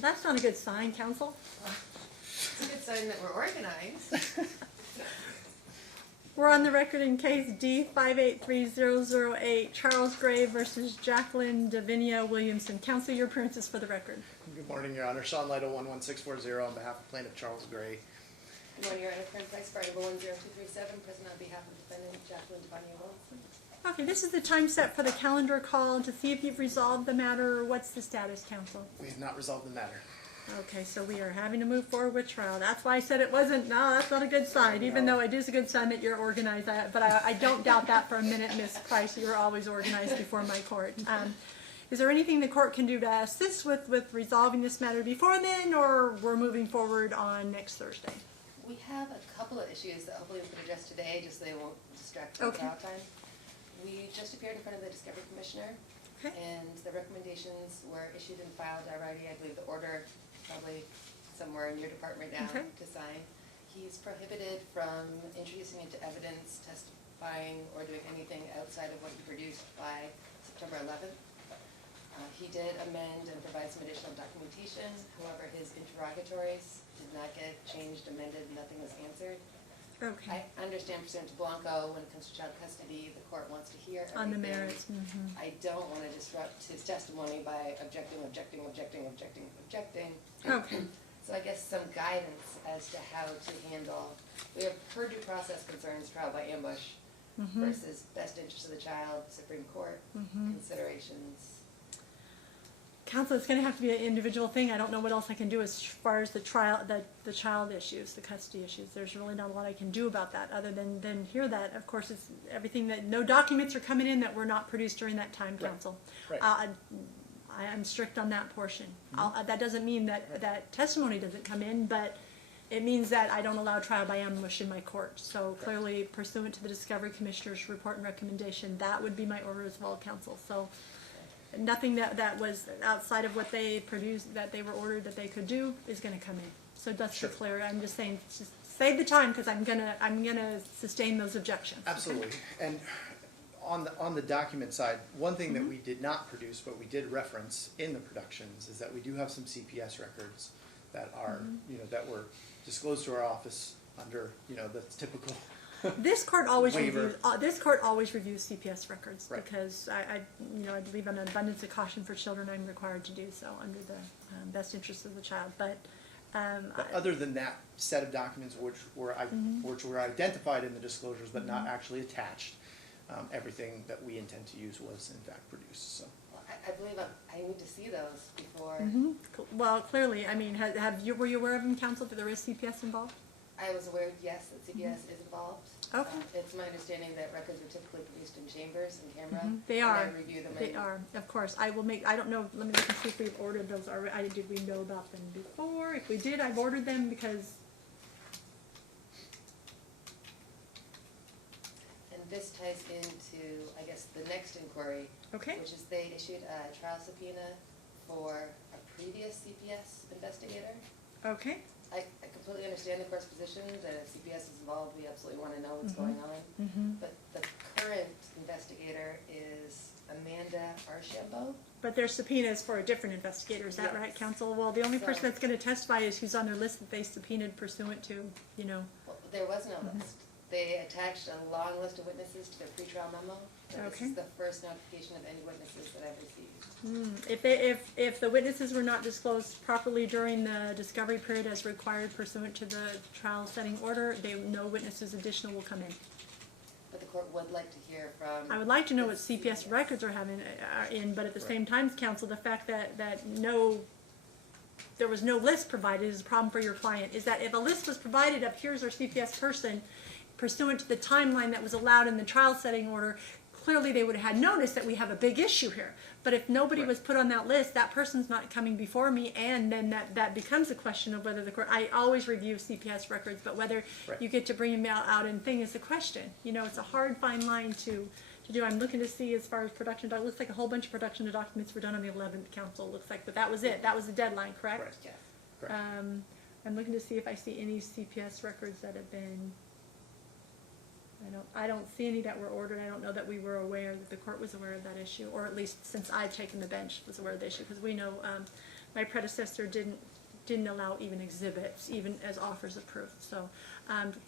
That's not a good sign, counsel. It's a good sign that we're organized. We're on the record in case D583008, Charles Gray versus Jacqueline Davinia Williamson. Counsel, your appearances for the record. Good morning, Your Honor. Sean Lytle, 11640 on behalf of plaintiff Charles Gray. Good morning, Your Honor. Friend Price, Variable 10237, present on behalf of defendant Jacqueline Davinia Williamson. Okay, this is the time set for the calendar call to see if you've resolved the matter. What's the status, counsel? We have not resolved the matter. Okay, so we are having to move forward with trial. That's why I said it wasn't, no, that's not a good sign, even though it is a good sign that you're organized. But I don't doubt that for a minute, Ms. Price. You're always organized before my court. Is there anything the court can do to assist with resolving this matter before then, or we're moving forward on next Thursday? We have a couple of issues that hopefully we can address today, just so they won't distract from Okay. our time. We just appeared in front of the Discovery Commissioner, Okay. and the recommendations were issued and filed already. I believe the order probably somewhere in your department now Okay. to sign. He's prohibited from introducing into evidence, testifying, or doing anything outside of what he produced by September 11th. He did amend and provide some additional documentation. However, his interrogatories did not get changed, amended, nothing was answered. Okay. I understand pursuant to Blanco, when it comes to child custody, the court wants to hear everything. On the merits. Mm-hmm. I don't want to disrupt his testimony by objecting. Okay. So I guess some guidance as to how to handle, we have per due process concerns, trial by ambush, Mm-hmm. versus best interest of the child, Supreme Court Mm-hmm. considerations. Counsel, it's going to have to be an individual thing. I don't know what else I can do as far as the trial, the child issues, the custody issues. There's really not a lot I can do about that other than hear that. Of course, it's everything that no documents are coming in that were not produced during that time, Right. counsel. Right. I am strict on that portion. That doesn't mean that testimony doesn't come in, but it means that I don't allow trial by ambush in my court. So clearly, pursuant to the Discovery Commissioner's report and recommendation, that would be my order as well, counsel. So nothing that was outside of what they produced, that they were ordered that they could do, is going to come in. So that's Sure. for clarity. I'm just saying, just save the time because I'm gonna sustain those objections. Absolutely. And on the document side, one thing that we did not produce, but we did reference in the productions, is that we do have some CPS records that are, that were disclosed to our office under, the typical. This court always Waiver. reviews. This court always reviews CPS records Right. because I believe on an abundance of caution for children, I'm required to do so under the best interest of the child. But But other than that set of documents which were identified in the disclosures but not actually attached, everything that we intend to use was in fact produced. So. Well, I believe I need to see those before. well, clearly, I mean, were you aware of them, counsel, that there is CPS involved? I was aware, yes, that CPS is involved. Okay. It's my understanding that records are typically produced in chambers and camera. They and are. I review them. They are, of course. I will make. I don't know. Let me look and see if we've ordered those already. Did we know about them before? If we did, I've ordered them because. And this ties into, I guess, the next inquiry. Okay. Which is they issued a trial subpoena for a previous CPS investigator. Okay. I completely understand the court's position that if CPS is involved, we absolutely want to know what's going on. But the current investigator is Amanda Archambault. But their subpoena is for a different investigator. Is that right, Yes. counsel? Well, the only So- person that's going to testify is who's on their list that they subpoenaed pursuant to, Well, there was no list. They attached a long list of witnesses to their pretrial memo. And Okay. This is the first notification of any witnesses that I've received. If the witnesses were not disclosed properly during the discovery period as required pursuant to the trial setting order, no witnesses additional will come in. But the court would like to hear from. I would like to know the what CPS records are in, but at the Right. same time, counsel, the fact that there was no list provided is a problem for your client. Is that if a list was provided of here's our CPS person pursuant to the timeline that was allowed in the trial setting order, clearly they would have had notice that we have a big issue here. But if nobody Right. was put on that list, that person's not coming before me, and then that becomes a question of whether the court. I always review CPS records, but whether Right. you get to bring them out and thing is the question. It's a hard fine line to do. I'm looking to see as far as production. It looks like a whole bunch of production of documents were done on the 11th, counsel. Looks like, but that was it. That was the deadline, correct? Correct. Yes. Correct. I'm looking to see if I see any CPS records that have been. I don't see any that were ordered. I don't know that we were aware that the court was aware of that issue, or at least since I've taken the bench was aware of the issue, because we know my predecessor didn't allow even exhibits, even as offers of proof. So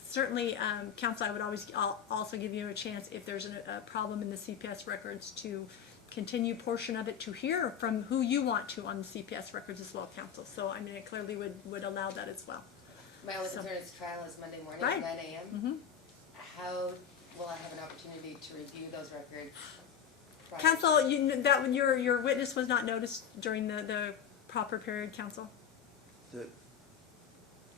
certainly, counsel, I would I'll also give you a chance if there's a problem in the CPS records to continue portion of it to hear from who you want to on the CPS records as well, counsel. So I mean, I clearly would allow that as well. My only concern is trial is Monday morning Right. at 9 a.m. Mm-hmm. How will I have an opportunity to review those records? prior- Counsel, your witness was not noticed during the proper period, counsel? The,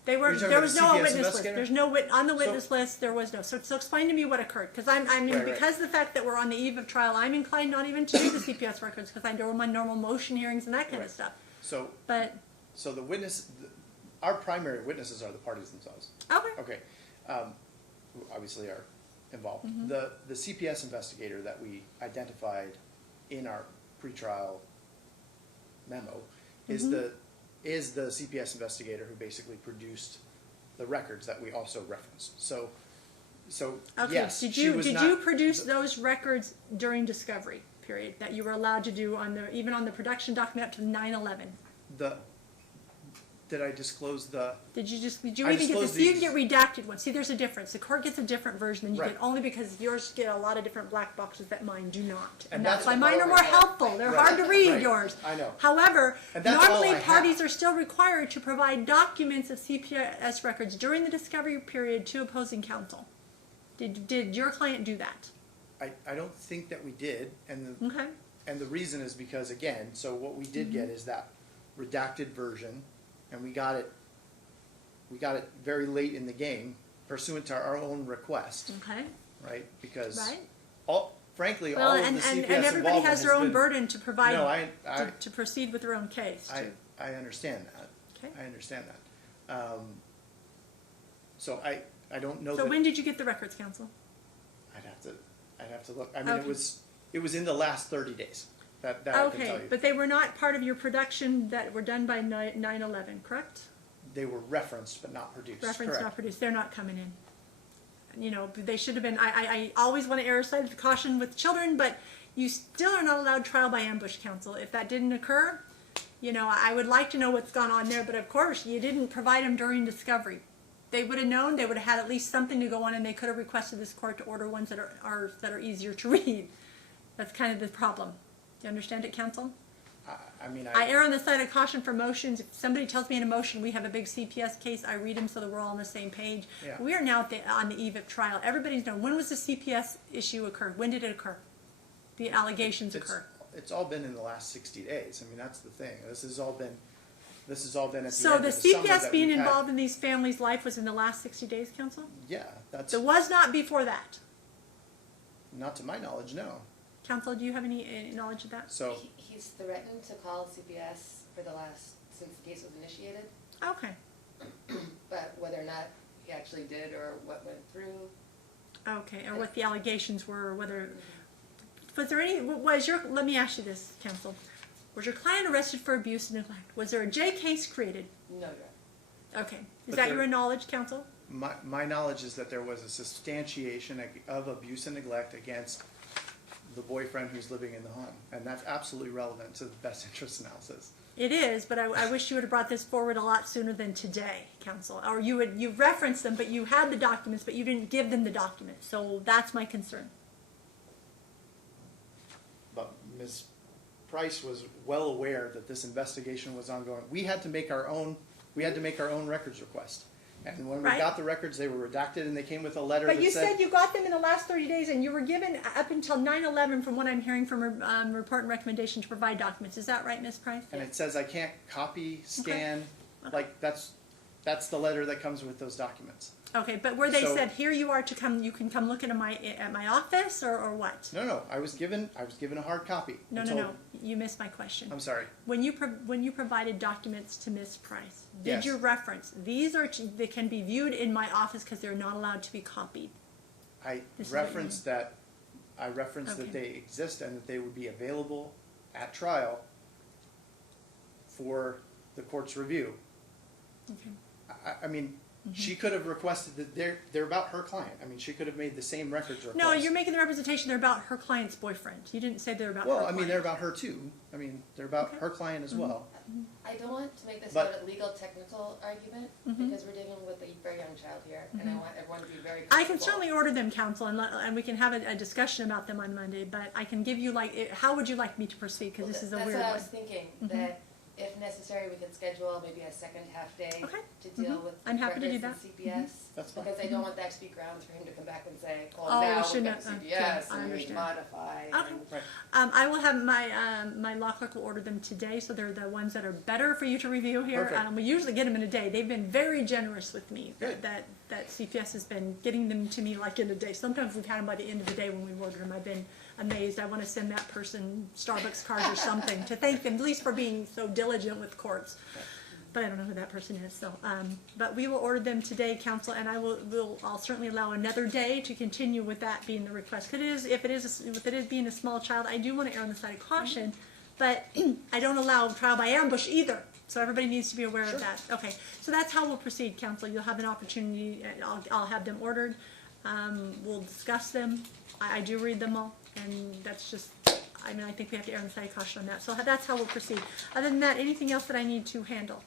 They were, You're talking there about was the no CPS witness list. investigator? There's no on the witness list, there was no. So explain to me what occurred. Because I mean, Right, right. because of the fact that we're on the eve of trial, I'm inclined not even to do the CPS records because I do my normal motion hearings and that kind of Right. stuff. so, But, so the witness, our primary witnesses are the parties themselves. okay. Okay, who obviously are involved. Mm-hmm. The CPS investigator that we identified in our pretrial memo is Mm-hmm. the CPS investigator who basically produced the records that we also referenced. So Okay, yes, did she you was did not- you produce those records during discovery period that you were allowed to do on the even on the production document up to 9/11? Did I disclose the? Did you I even get the disclosed see you these- get redacted ones? See, there's a difference. The court gets a different version than you Right. get only because yours get a lot of different black boxes that mine do not. And that's that's why all mine are I more have. helpful. They're Right, hard to read, right. yours. I know. However, And that's all normally I have. parties are still required to provide documents of CPS records during the discovery period to opposing counsel. Did your client do that? I don't think that we did, and Okay. the reason is because, again, so what we did Mm-hmm. get is that redacted version, and we got it very late in the game pursuant to our own request, Okay. right? Because Right. frankly, Well, all of and, the and, CPS and everybody involvement has their own been- burden to provide No, I to proceed with their own case. too. I understand that. Okay. I understand that. So I don't know So that. when did you get the records, counsel? I'd have to look. I mean, Okay. it was in the last 30 days. That I can tell Okay, you. but they were not part of your production that were done by 9/11, correct? They were referenced but not produced. Reference Correct. not produced, they're not coming in. You know, they should have been, I always want to err side of caution with children, but you still are not allowed trial by ambush, counsel. If that didn't occur, you know, I would like to know what's gone on there, but of course, you didn't provide them during discovery. They would have known, they would have had at least something to go on, and they could have requested this court to order ones that are easier to read. That's kind of the problem. You understand it, counsel? I mean, I err on the side of caution for motions. If somebody tells me in a motion we have a big CPS case, I read them so that we're all on the same page. Yeah. We are now on the eve of trial. Everybody's known. When was the CPS issue occur? When did it occur? The allegations occur. It's all been in the last 60 days. I mean, that's the thing. This has all been at the So end the of the summer CPS that being we've had- involved in these families' life was in the last 60 days, counsel? Yeah, that's There was not before that. not to my knowledge. No. Counsel, do you have any knowledge of that? So He's threatened to call CPS since the case was initiated, Okay. but whether or not he actually did or what went through. Okay, or what the allegations were, or whether, was there any, let me ask you this, counsel. Was your client arrested for abuse and neglect? Was there a J case created? No, Your Okay. Is But that there- your knowledge, counsel? my knowledge is that there was a substantiation of abuse and neglect against the boyfriend who's living in the home, and that's absolutely relevant to the best interest analysis. It is, but I wish you would have brought this forward a lot sooner than today, counsel. Or you referenced them, but you had the documents, but you didn't give them the documents. So that's my concern. But Ms. Price was well aware that this investigation was ongoing. We had to make our own records request. And when we Right. got the records, they were redacted and they came with a letter But that you said, said you got them in the last 30 days, and you were given up until 9/11, from what I'm hearing from report and recommendation, to provide documents. Is that right, Ms. Price? and it says I can't copy, scan, Okay. like that's the letter that comes with those documents. Okay, but where they So- said, here you are to come, you can come look at my office, or what? No, I was given a hard copy. No, and no, told- no. You missed my question. I'm sorry. When you provided documents to Ms. Price, did Yes. you reference, they can be viewed in my office because they're not allowed to be copied? I This is what you referenced that Okay. they exist and that they would be available at trial for the court's review. Okay. I mean, She could have requested that they're about her client. I mean, she could have made the same records request. No, you're making the representation they're about her client's boyfriend. You didn't say they're about her Well, I client. mean, they're about her too. I mean, they're about her client as well. I don't want to make this But- about a legal technical argument, Mm-hmm. because we're dealing with a very young child here, and I want everyone to be very I comfortable. can certainly order them, counsel, and we can have a discussion about them on Monday, but I can give you how would you like me to proceed, because this is a That's weird what I one. was thinking, that if necessary, we could schedule maybe a second half day Okay. to deal with I'm happy to do records that. and CPS. That's fine. Because I don't want that to be grounds for him to come back and say, Oh, oh, now shouldn't we've got have- CPS, I and we understand. modify. Okay. and- Right. I will have my law clerk will order them today, so they're the ones that are better for you to review here. Perfect. We usually get them in a day. They've been very generous with me. Good. That CPS has been getting them to me like in a day. Sometimes we've had them by the end of the day when we've ordered them. I've been amazed. I want to send that person Starbucks cards or something to thank them, at least for being so diligent with courts. But I don't know who that person is. So, but we will order them today, counsel, and I'll certainly allow another day to continue with that being the request. Because if it is being a small child, I do want to err on the side of caution, but I don't allow trial by ambush either. So everybody needs to be aware of that. Okay, so that's how we'll proceed, counsel. You'll have an opportunity. I'll have them ordered. We'll discuss them. I do read them all, and that's just. I mean, I think we have to err on the side of caution on that. So that's how we'll proceed. Other than that, anything else that I need to handle?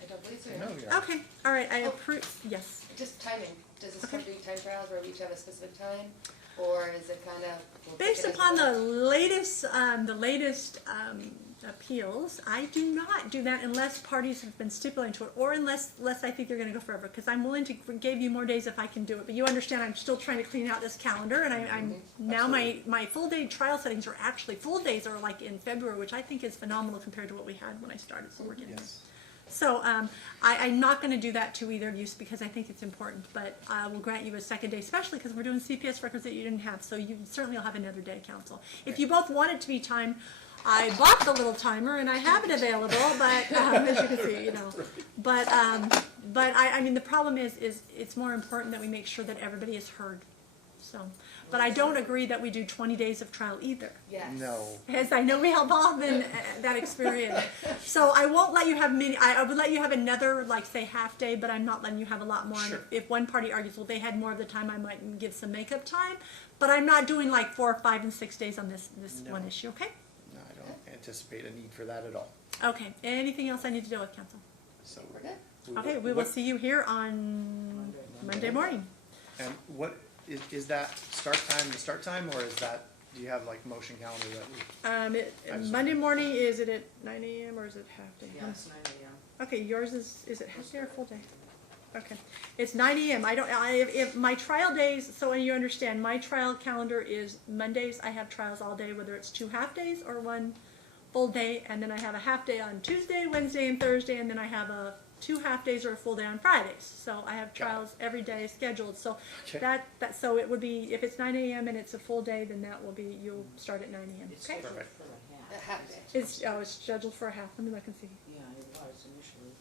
I don't believe so. No, yeah. Okay, all right, I Oh. approve, yes. Just timing, does this Okay. come to time trials where we each have a specific time, or is it kind of? Based upon the latest appeals, I do not do that unless parties have been stipulated to it, or unless I think they're gonna go forever, because I'm willing to give you more days if I can do it, but you understand I'm still trying to clean out this calendar, and I'm, now my full day trial settings are actually, full days are like in February, which I think is phenomenal compared to what we had when I started, so we're getting there. Yes. So I'm not going to do that to either of you because I think it's important, but I will grant you a second day, especially because we're doing CPS records that you didn't have. So you certainly will have another day, counsel. If you both want it to be timed, I bought the little timer and I have it available, but as you can see, you know. But I mean the problem is it's more important that we make sure that everybody is heard. So, but I don't agree that we do 20 days of trial either. Yes. No. As I know we have all been that experience. So I won't let you have many, I would let you have another, like say half day, but I'm not letting you have a lot more. And Sure. if one party argues, well, they had more of the time, I might give some makeup time. But I'm not doing like 4, 5, and 6 days on this No. one issue, okay? No, I don't anticipate a need for that at all. Okay, anything else I need to deal with, counsel? So We're good. Okay, we will see you here on Monday morning. And what is that the start time, or is that, do you have like motion calendar that we? I just- Monday morning, is it at 9 a.m. or is it half day? Yeah, it's 9 a.m. Okay, yours is it half day or full day? Okay, it's 9 a.m. If my trial days, so you understand, my trial calendar is Mondays, I have trials all day, whether it's 2 half days or 1 full day, and then I have a half day on Tuesday, Wednesday, and Thursday, and then I have 2 half days or a full day on Fridays. So I have trials every day scheduled. So Okay. so it would be, if it's 9 a.m. and it's a full day, then that will be, you'll start at 9 a.m. It's Okay? scheduled Perfect. for a A half. half day. It's scheduled for a half. Let me look and see. Yeah, it was initially.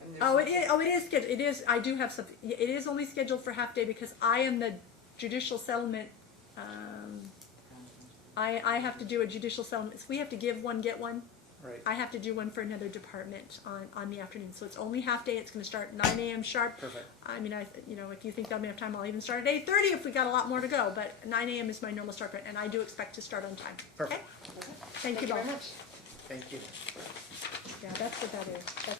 I mean, Oh, there's it is scheduled. It is. I do have some. It is only scheduled for half day because I am the judicial settlement. I have to do a judicial settlement. So we have to give one, get one. Right. I have to do one for another department on the afternoon. So it's only half day. It's going to start 9 a.m. sharp. Perfect. I mean, if you think that'll be enough time, I'll even start at 8:30 if we got a lot more to go. But 9 a.m. is my normal start time, and I do expect to start on time. Perfect. Okay? Thank you very both. much. Thank you. Yeah, that's what that is.